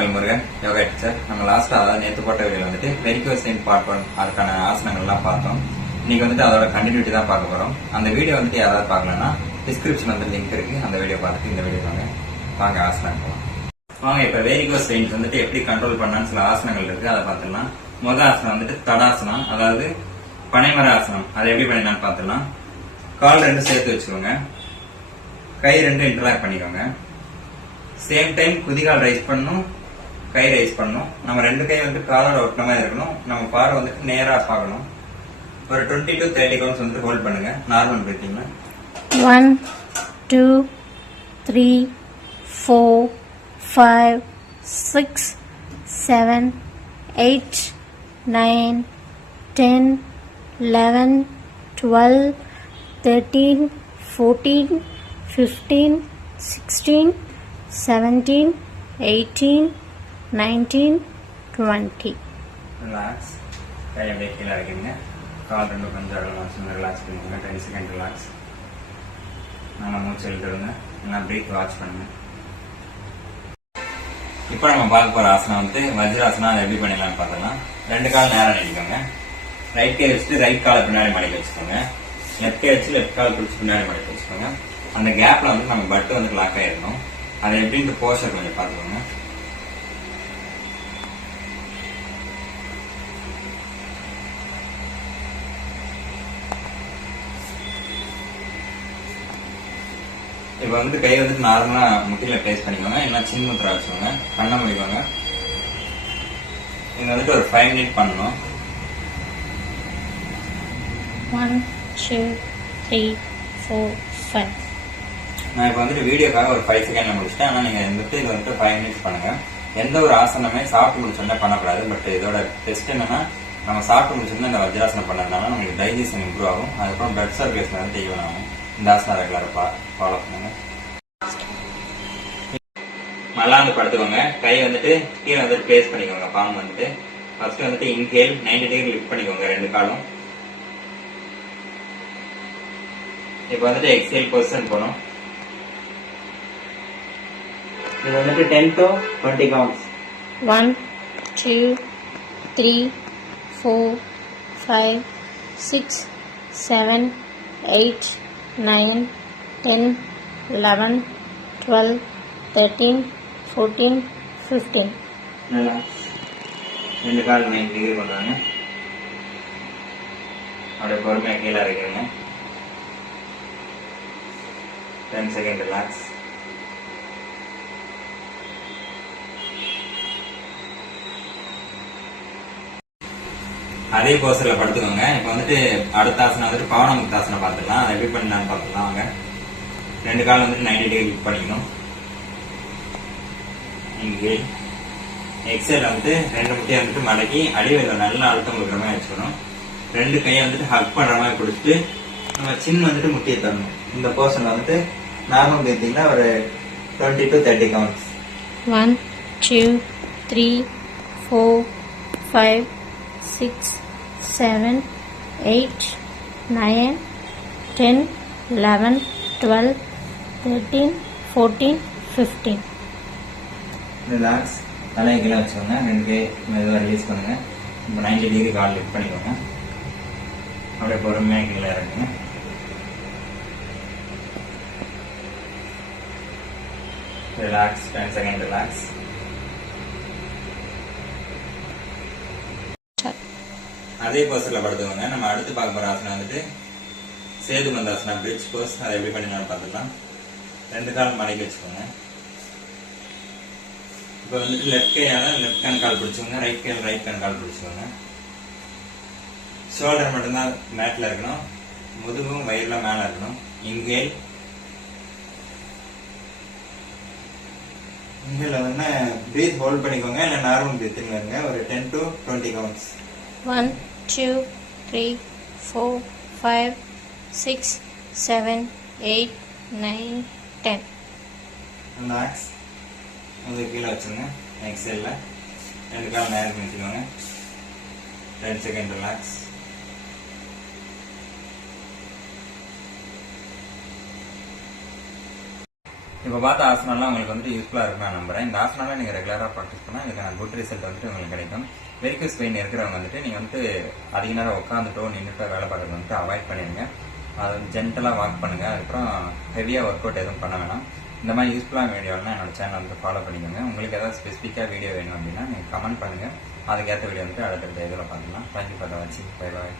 உங்கள் முருகன் யோகா டீச்சர். நம்ம லாஸ்ட் அதாவது நேற்று போட்ட வீடியோ வந்துட்டு வெரிகோஸ் வெயின் பார்ட் 1 அதுக்கான ஆசனங்கள்லாம் பார்த்தோம். இன்னைக்கு வந்துட்டு அதோட கண்டினியூட்டி தான் பார்க்க போறோம். அந்த வீடியோ வந்துட்டு யாராவது பார்க்கலன்னா டிஸ்கிரிப்ஷன் வந்து லிங்க் இருக்கு, அந்த வீடியோ பார்த்துட்டு இந்த வீடியோ வாங்க ஆசனம் போகலாம். வாங்க இப்ப வெரிகோஸ் வெயின்ஸ் வந்துட்டு எப்படி கண்ட்ரோல் பண்ணான்னு சில ஆசனங்கள் இருக்கு, அதை பார்த்துடலாம். முதல் ஆசனம் வந்துட்டு தடாசனம், அதாவது பனைமர ஆசனம். அதை எப்படி பண்ணிடலான்னு பார்த்துடலாம். கால் ரெண்டு சேர்த்து வச்சுக்கோங்க, கை ரெண்டு இன்டர்லாக் பண்ணிக்கோங்க. சேம் டைம் குதிகால் ரைஸ் பண்ணணும், கை ரைஸ் பண்ணணும். நம்ம ரெண்டு கை வந்து காலோட ஒட்டின மாதிரி இருக்கணும். நம்ம பார்வை வந்துட்டு நேரா பார்க்கணும். ஒரு 20 to 30 கவுண்ட்ஸ் வந்து ஹோல்ட் பண்ணுங்க. நார்மல் பிரீத்திங்ல 1 2 3 4 5 6 7 8 9 10 11 12 13 14 15 16 17 18 19 20. ரிலாக்ஸ். கை அப்படியே கீழே இறக்கிங்க. கால் ரெண்டு கொஞ்சம் அகலமாக ரிலாக்ஸ் பண்ணிக்கோங்க. 10 செகண்ட் ரிலாக்ஸ். நல்லா மூச்சு எழுதுடுங்க. நல்லா பிரீத் வாட்ச் பண்ணுங்க. இப்போ நம்ம பார்க்க போற ஆசனம் வந்து வஜ்ராசனம். அதை எப்படி பண்ணிடலாம்னு பார்த்தோம்னா, ரெண்டு கால் நேரம் நீட்டிக்கோங்க. ரைட் கை வச்சுட்டு ரைட் காலை பின்னாடி மடக்கி வச்சுக்கோங்க. லெஃப்ட் கை வச்சு லெஃப்ட் கால் பிடிச்சி பின்னாடி மடக்கி வச்சுக்கோங்க. அந்த கேப்ல வந்து நம்ம பட்டு வந்து லாக் ஆயிருக்கணும். அதை எப்படின்ட்டு போஸ்டர் கொஞ்சம் பார்த்துக்கோங்க. இப்ப வந்து கை வந்துட்டு நார்மலா முட்டியில பிளேஸ் பண்ணிக்கோங்க. இல்லைன்னா சின்ன முத்திரா வச்சுக்கோங்க. கண்ணை முடிக்கோங்க. நீங்க வந்துட்டு ஒரு 5 மினிட் பண்ணணும். 1 2 3 4 5. நான் இப்ப வந்துட்டு வீடியோக்காக ஒரு 5 செகண்ட்ல முடிச்சிட்டேன். ஆனா நீங்க வந்துட்டு இது வந்துட்டு 5 மினிட்ஸ் பண்ணுங்க. எந்த ஒரு ஆசனமே சாப்பிட்டு முடிச்சோன்னா பண்ணக்கூடாது. பட் இதோட டெஸ்ட் என்னன்னா, நம்ம சாப்பிட்டு முடிச்சோம்னா இந்த வஜ்ராசனம் பண்ணதுனால நமக்கு டைஜஷன் இம்ப்ரூவ் ஆகும். அதுக்கப்புறம் பிளட் சர்க்குலேஷன் வந்து ஈவன் ஆகும். இந்த ஆசனம் ரெகுலரா ஃபாலோ பண்ணுங்க. மல்லாந்து படுத்துக்கோங்க. கை வந்துட்டு கீழே வந்துட்டு பிளேஸ் பண்ணிக்கோங்க. பாம் வந்துட்டு ஃபர்ஸ்ட் வந்துட்டு இன்ஹேல் 90 டிகிரி லிஃப்ட் பண்ணிக்கோங்க ரெண்டு காலும். இப்போ வந்துட்டு எக்ஸேல் பொசிஷன் போகணும். இது வந்துட்டு 10 to 20 கவுண்ட்ஸ். 1 2 3 4 5 6 7 8 9 10 11 12 13 14 15. ரிலாக்ஸ். ரெண்டு கால் 90 டிகிரி கொண்டு வாங்க. அப்படியே பொறுமையா கீழே இறக்கிடுங்க. 10 செகண்ட் ரிலாக்ஸ். அதே போஸ்டர்ல படுத்துக்கோங்க. இப்ப வந்துட்டு அடுத்த ஆசனம் வந்துட்டு பவனமுக்தாசனம் பார்த்துக்கலாம். அதை எப்படி பண்ணலாம்னு பார்த்துக்கலாம். வாங்க. ரெண்டு கால் வந்துட்டு 90 டிகிரி லிஃப்ட் பண்ணிக்கணும். இங்கே எக்ஸேல் வந்துட்டு ரெண்டு முட்டையை வந்துட்டு மடக்கி அடிவெல்ல நல்லா அழுத்தம் கொடுக்குற மாதிரி வச்சுக்கணும். ரெண்டு கையை வந்துட்டு ஹக் பண்ற மாதிரி பிடிச்சிட்டு நம்ம சின்ன வந்துட்டு முட்டியை தரணும். இந்த போர்ஷன்ல வந்துட்டு நார்மல் பிரீத்திங்ல ஒரு 20 to 30 கவுண்ட்ஸ். 1 2 3 4 5 6 7 8 9 10 11 12 13 14 15. ரிலாக்ஸ். தலையை கீழே வச்சுக்கோங்க. ரெண்டு கை மெதுவாக ரிலீஸ் பண்ணுங்க. இப்போ 90 டிகிரி கால் லிஃப்ட் பண்ணிக்கோங்க. அப்படியே பொறுமையாக கீழே இறங்குங்க. ரிலாக்ஸ். 10 second relax. அதே போஸ்டர்ல படுத்துக்கோங்க. நம்ம அடுத்து பார்க்க போற ஆசனம் வந்துட்டு சேது மந்தாசனம், பிரிட்ஜ் போஸ். அதை எப்படி பண்ணினாலும் பார்த்துக்கலாம். ரெண்டு கால் மடக்கி வச்சுக்கோங்க. இப்போ வந்துட்டு லெஃப்ட் கையால லெஃப்ட் ஹேண்ட் கால் பிடிச்சுக்கோங்க. ரைட் கையால ரைட் ஹேண்ட் கால் பிடிச்சுக்கோங்க. ஷோல்டர் மட்டும்தான் மேட்ல இருக்கணும். முதுகும் வயிறுல மேல இருக்கணும். இன்ஹேல். இன்ஹேல் வந்து பிரீத் ஹோல்ட் பண்ணிக்கோங்க. இல்லை நார்மல் பிரீத்திங் இருங்க. ஒரு 10 to 20 கவுண்ட்ஸ். 1 2 3 4 5 6 7 8 9 10. ரிலாக்ஸ். அது கீழே வச்சுருங்க. எக்ஸேல்ல ரெண்டு கால் நேரம் வச்சுக்கோங்க. 10 செகண்ட் ரிலாக்ஸ். இப்போ பார்த்த ஆசனம்லாம் உங்களுக்கு வந்துட்டு யூஸ்ஃபுல்லாக இருக்கும் நான் நம்புறேன். இந்த ஆசனம்லாம் நீங்கள் ரெகுலராக ப்ராக்டிஸ் பண்ணால் இதுக்கான குட் ரிசல்ட் வந்துட்டு உங்களுக்கு கிடைக்கும். வெரிகோஸ் வெயின் இருக்கிறவங்க வந்துட்டு நீங்கள் வந்துட்டு அதிக நேரம் உட்காந்துட்டோ நின்றுட்டோ வேலை பார்க்கறது வந்துட்டு அவாய்ட் பண்ணிடுங்க. அது ஜென்டலாக வாக் பண்ணுங்க. அதுக்கப்புறம் ஹெவியாக ஒர்க் அவுட் எதுவும் பண்ண வேணாம். இந்த மாதிரி யூஸ்ஃபுல்லான வீடியோலாம் என்னோட சேனல் வந்து ஃபாலோ பண்ணிக்கோங்க. உங்களுக்கு ஏதாவது ஸ்பெசிஃபிக்காக வீடியோ வேணும் அப்படின்னா நீங்கள் கமெண்ட் பண்ணுங்கள். அதுக்கேற்ற வீடியோ வந்துட்டு அடுத்த இதில் பார்த்துக்கலாம். தேங்க்யூ ஃபார் வாட்சிங். Bye bye.